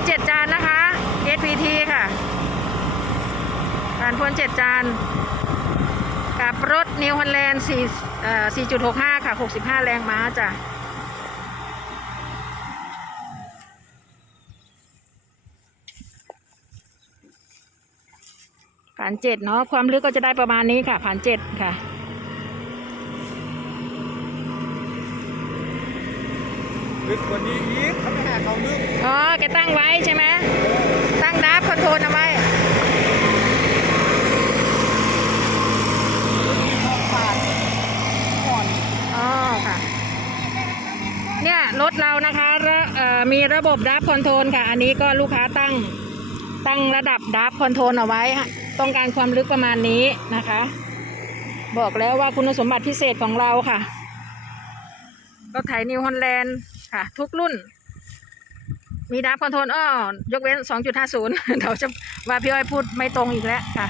ลเจ็ดจานนะคะ SPT ค่ะผ่านพลเจ็ดจาน กับรถนิวฮอลแลนด์สี่จุดหกห้าค่ะหกสิบห้าแรงม้าจ้ะผ่านเจ็ดเนาะความลึกก็จะได้ประมาณนี้ค่ะผ่านเจ็ดค่ะ ลึกกว่านี้อีกเขาไม่หาเขาลึกอ๋อแกตั้งไว้ใช่ไหมตั้งดับคอนโทรลเอาไว้อ๋อค่ะ เนี่ยรถเรานะคะมีระบบดับคอนโทรลค่ะ อันนี้ก็ลูกค้าตั้งตั้งระดับดับคอนโทรลเอาไว้ต้องการความลึกประมาณนี้นะคะ บอกแล้วว่าคุณสมบัติพิเศษของเราค่ะ รถไถนิวฮอลแลนด์ค่ะ ทุกรุ่น มีดับคอนโทรลอ้อยกเว้น 2.50 เดี๋ยวจะว่าพี่อ้อยพูดไม่ตรงอีกแล้วค่ะ